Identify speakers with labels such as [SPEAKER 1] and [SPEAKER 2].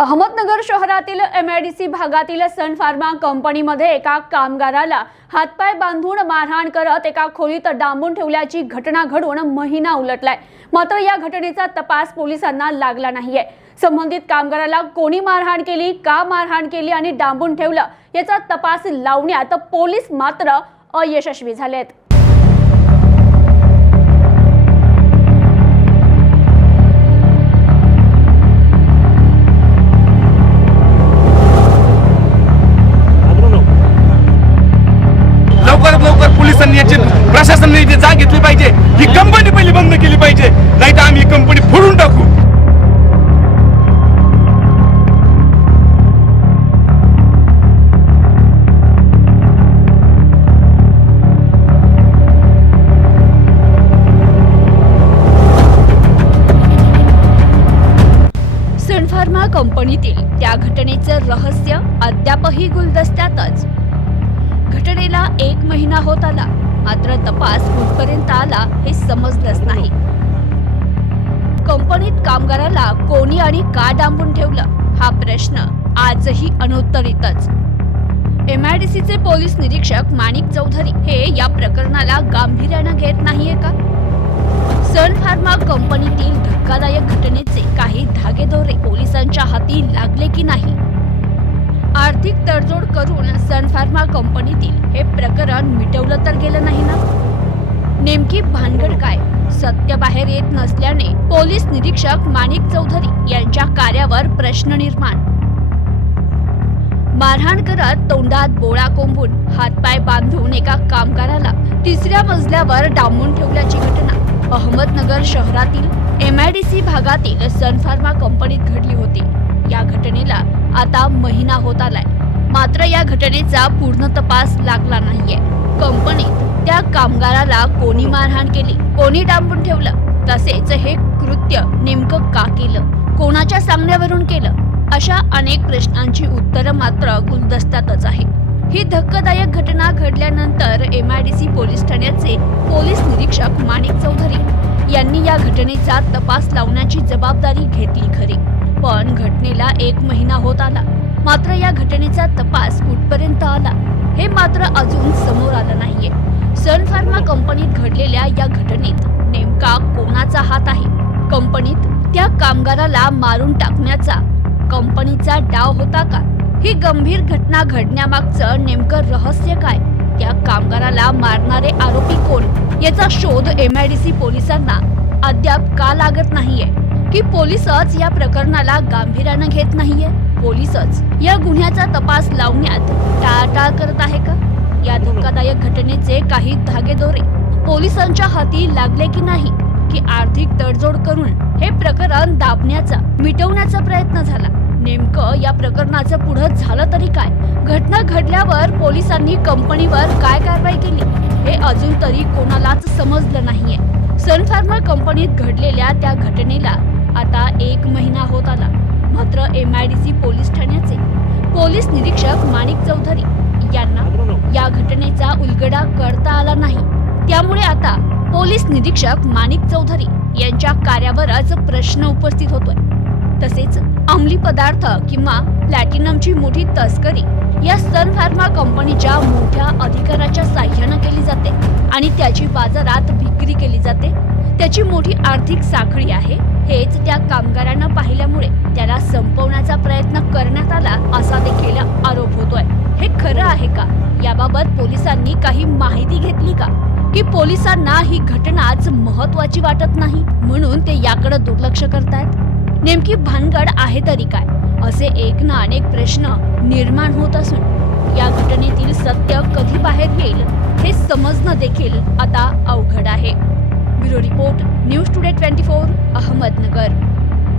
[SPEAKER 1] अहमदनगर शहरातील एमआयडीसी भागातील सन फार्मा कंपनीमध्ये एका कामगाराला हातपाय बांधून मारहाण करत एका खोलीत डांबून ठेवल्याची घटना घडून महिना उलटलाय. मात्र या घटनेचा तपास पोलिसांना लागला नाहीये. संबंधित कामगाराला कोणी मारहाण केली का मारहाण केली आणि डांबून ठेवलं याचा तपास लावण्यात पोलीस मात्र अयशस्वी झालेत.
[SPEAKER 2] पोलिसांनी याची प्रशासनाने याची जाग घेतली पाहिजे ही कंपनी पहिली बंद केली पाहिजे नाही तर आम्ही ही कंपनी फोडून टाकू.
[SPEAKER 1] सनफार्मा कंपनीतील त्या घटनेचं रहस्य अद्यापही गुलदस्त्यातच. घटनेला एक महिना होत आला. मात्र तपास कुठपर्यंत आला हे समजलंच नाही. कंपनीत कामगाराला कोणी आणि का डांबून ठेवलं? हा प्रश्न आजही अनुत्तरितच एमआयडीसीचे पोलीस निरीक्षक माणिक चौधरी हे या प्रकरणाला गांभीर्यानं घेत नाहीये का? सन फार्मा कंपनीतील धक्कादायक घटनेचे काही धागेदोरे पोलिसांच्या हाती लागले की नाही? आर्थिक तडजोड करून सन फार्मा कंपनीतील हे प्रकरण मिटवलं तर गेलं नाही ना? नेमकी भानगड काय? सत्य बाहेर येत नसल्याने पोलीस निरीक्षक माणिक चौधरी यांच्या कार्यावर प्रश्न निर्माण. मारहाण करत तोंडात बोळा कोंबून हातपाय बांधून एका कामगाराला तिसऱ्या मजल्यावर डांबून ठेवल्याची घटना अहमदनगर शहरातील एमआयडीसी भागातील सनफार्मा कंपनीत घडली होती. या घटनेला आता महिना होत आलाय. मात्र या घटनेचा पूर्ण तपास लागला नाहीये. कंपनीत त्या कामगाराला कोणी मारहाण केली कोणी डांबून ठेवलं तसेच हे कृत्य नेमकं का केलं कोणाच्या सांगण्यावरून केलं अशा अनेक प्रश्नांची उत्तरं मात्र गुलदस्त्यातच आहे ही धक्कादायक घटना घडल्यानंतर एमआयडीसी पोलीस ठाण्याचे पोलीस निरीक्षक माणिक चौधरी यांनी या घटनेचा तपास लावण्याची जबाबदारी घेतली खरी. पण घटनेला एक महिना होत आला. मात्र या घटनेचा तपास कुठपर्यंत आला हे मात्र अजून समोर आलं नाहीये. सन फार्मा कंपनीत घडलेल्या या घटनेत नेमका कोणाचा हात आहे? कंपनीत त्या कामगाराला मारून टाकण्याचा कंपनीचा डाव होता का? ही गंभीर घटना घडण्यामागचं नेमकं रहस्य काय? त्या कामगाराला मारणारे आरोपी कोण? याचा शोध एमआयडीसी पोलिसांना. अद्याप का लागत नाहीये? की पोलीसच या प्रकरणाला गांभीर्यानं घेत नाहीये? पोलीसच या गुन्ह्याचा तपास लावण्यात टाळाटाळ करत आहे का? या धोकादायक घटनेचे काही धागेदोरे पोलिसांच्या हाती लागले की नाही? की आर्थिक तडजोड करून हे प्रकरण दाबण्याचा मिटवण्याचा प्रयत्न झाला? नेमकं या प्रकरणाचं पुढं झालं तरी काय? घटना घडल्यावर पोलिसांनी कंपनीवर काय कारवाई केली? हे अजून तरी कोणालाच समजलं नाहीये. सन फार्मा कंपनीत घडलेल्या त्या घटनेला आता एक महिना होत आला. मात्र M I D C police ठाण्याचे. पोलीस निरीक्षक माणिक चौधरी यांना या घटनेचा उलगडा करता आला नाही. त्यामुळे आता पोलीस निरीक्षक माणिक चौधरी यांच्या कार्यावरच प्रश्न उपस्थित होतोय. तसेच अंमली पदार्थ किंवा प्लॅटिनमची मोठी तस्करी. या सन फार्मा कंपनीच्या मोठ्या अधिकाराच्या साह्यानं केली जाते आणि त्याची बाजारात विक्री केली जाते. त्याची मोठी आर्थिक साखळी आहे हेच त्या कामगारांना पाहिल्यामुळे त्याला संपवण्याचा प्रयत्न करण्यात आला असा देखील आरोप होतोय. हे खरं आहे का? याबाबत पोलिसांनी काही माहिती घेतली का? की पोलिसांना ही घटनाच महत्वाची वाटत नाही म्हणून ते याकडे दुर्लक्ष करतायत? नेमकी भानगड आहे तरी काय? असे एक ना अनेक प्रश्न निर्माण होत असून या घटनेतील सत्य कधी बाहेर येईल हे समजणं देखील आता अवघड आहे. Bureau report news today twenty four Ahmednagar.